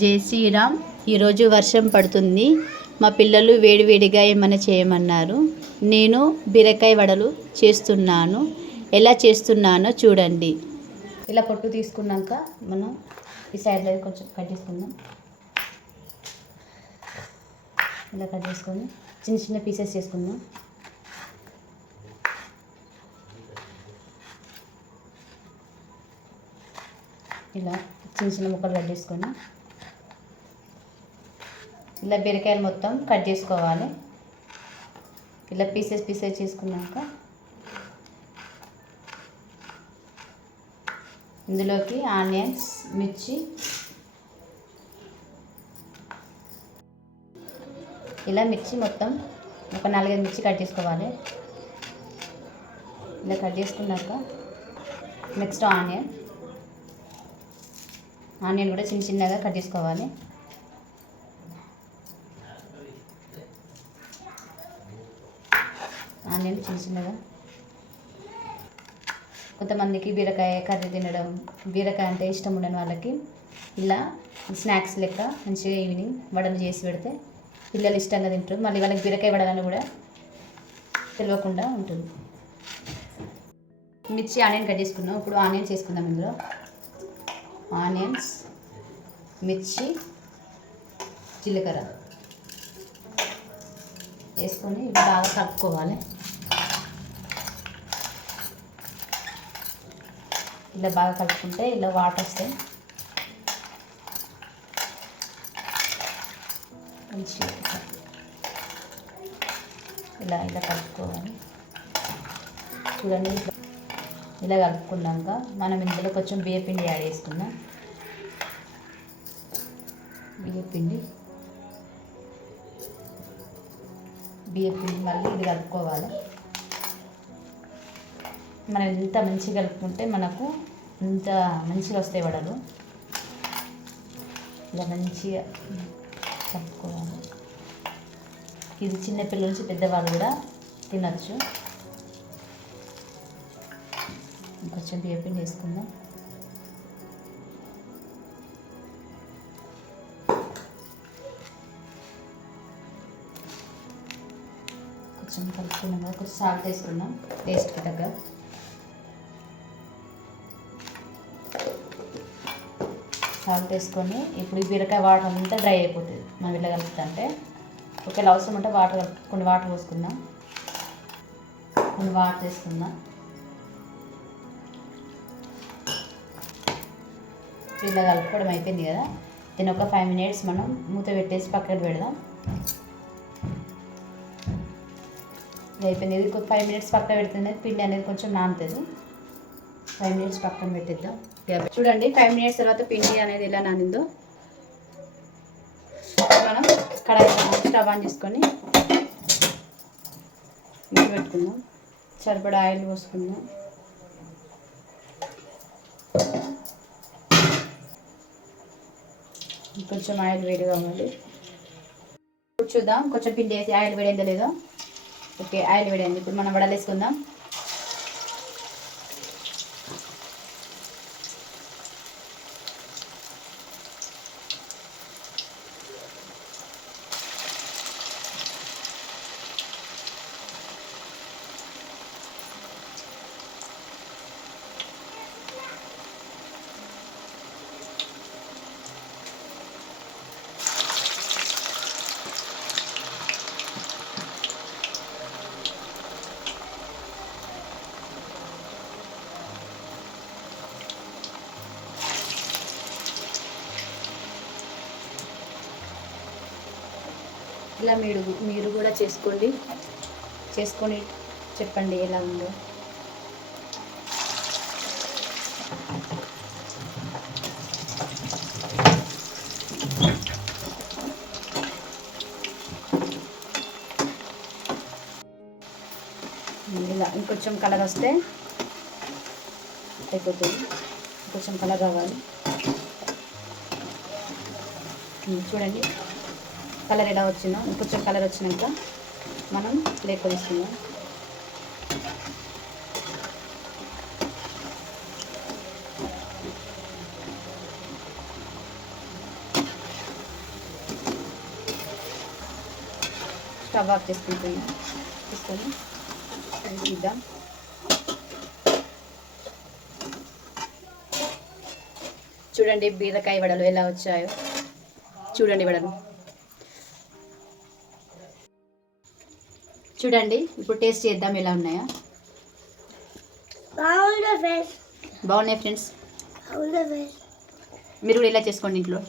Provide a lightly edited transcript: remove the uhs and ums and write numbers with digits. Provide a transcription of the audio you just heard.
జై శ్రీరామ్. ఈరోజు వర్షం పడుతుంది. మా పిల్లలు వేడివేడిగా ఏమైనా చేయమన్నారు. నేను బీరకాయ వడలు చేస్తున్నాను. ఎలా చేస్తున్నానో చూడండి. ఇలా పొట్టు తీసుకున్నాక మనం ఈ సైడ్లో కొంచెం కట్ చేసుకుందాం. ఇలా కట్ చేసుకొని చిన్న చిన్న పీసెస్ చేసుకుందాం. ఇలా చిన్న చిన్న ముక్కలు కట్ చేసుకొని ఇలా బీరకాయలు మొత్తం కట్ చేసుకోవాలి. ఇలా పీసెస్ చేసుకున్నాక ఇందులోకి ఆనియన్స్, మిర్చి, ఇలా మిర్చి మొత్తం ఒక 4-5 మిర్చి కట్ చేసుకోవాలి. ఇలా కట్ చేసుకున్నాక నెక్స్ట్ ఆనియన్ కూడా చిన్న చిన్నగా కట్ చేసుకోవాలి. ఆనియన్ చిన్న చిన్నగా. కొంతమందికి బీరకాయ కర్రీ తినడం, బీరకాయ అంటే ఇష్టం ఉండని వాళ్ళకి ఇలా స్నాక్స్ లెక్క మంచిగా ఈవినింగ్ వడలు చేసి పెడితే పిల్లలు ఇష్టంగా తింటారు. మళ్ళీ వాళ్ళకి బీరకాయ వడలని కూడా తెలియకుండా ఉంటుంది. మిర్చి, ఆనియన్ కట్ చేసుకున్నాం. ఇప్పుడు ఆనియన్స్ వేసుకుందాం. ఇందులో ఆనియన్స్, మిర్చి, జీలకర్ర వేసుకొని బాగా కలుపుకోవాలి. ఇలా బాగా కలుపుకుంటే ఇలా వాటర్ వస్తాయి. మంచిగా ఇలా కలుపుకోవాలి. చూడండి, ఇలా కలుపుకున్నాక మనం ఇందులో కొంచెం బియ్యపిండి యాడ్ చేసుకుందాం. బియ్యపిండి మళ్ళీ ఇది కలుపుకోవాలి. మనం ఎంత మంచిగా కలుపుకుంటే మనకు ఇంత మంచిగా వస్తాయి వడలు. ఇలా మంచిగా కలుపుకోవాలి. ఇది చిన్నపిల్లల నుంచి పెద్దవాళ్ళు కూడా తినచ్చు. కొంచెం బియ్యపిండి వేసుకుందాం. కొంచెం కలుపుకున్నాం కదా, కొంచెం సాల్ట్ వేసుకున్నాం టేస్ట్కి తగ్గ. సాల్ట్ వేసుకొని ఇప్పుడు ఈ బీరకాయ వాటర్ అంతా డ్రై అయిపోతుంది మనం ఇలా కలుపుతుంటే. ఒకవేళ అవసరం ఉంటే కొన్ని వాటర్ పోసుకుందాం. కొన్ని వాటర్ వేసుకుందాం. ఇలా కలుపుకోవడం అయిపోయింది కదా. దీన్ని ఒక 5 minutes మనం మూత పెట్టేసి పక్కన పెడదాం. అయిపోయింది. ఇది 5 minutes పక్కన పెడుతుంది. పిండి అనేది కొంచెం నానుతుంది. 5 minutes పక్కన పెట్టేద్దాం. చూడండి, 5 minutes తర్వాత పిండి అనేది ఎలా నానిందో. మనం కడాయి స్టవ్ ఆన్ చేసుకొని నీళ్ళు పెట్టుకుందాం. సరిపడా ఆయిల్ పోసుకుందాం. కొంచెం ఆయిల్ వేడి కావాలి. చూద్దాం కొంచెం పిండి వేసి ఆయిల్ వేడైందో లేదో. ఓకే, ఆయిల్ వేడైంది. ఇప్పుడు మనం వడలు వేసుకుందాం. ఇలా మీరు కూడా చేసుకొని చెప్పండి ఎలా ఉందో. ఇలా ఇంకొంచెం కలర్ వస్తే అయిపోతుంది. కొంచెం కలర్ రావాలి. చూడండి కలర్ ఎలా వచ్చిందో. ఇంకొంచెం కలర్ వచ్చినాక మనం ప్లేట్లో తీసుకుందాం. స్టవ్ ఆఫ్ చేసుకుంటున్నాం. తీసుకొని తీద్దాం. చూడండి బీరకాయ వడలు ఎలా వచ్చాయో. చూడండి వడలు చూడండి. ఇప్పుడు టేస్ట్ చేద్దాం ఎలా ఉన్నాయో. బాగున్నాయి ఫ్రెండ్స్. మీరు కూడా ఇలా చేసుకోండి ఇంట్లో.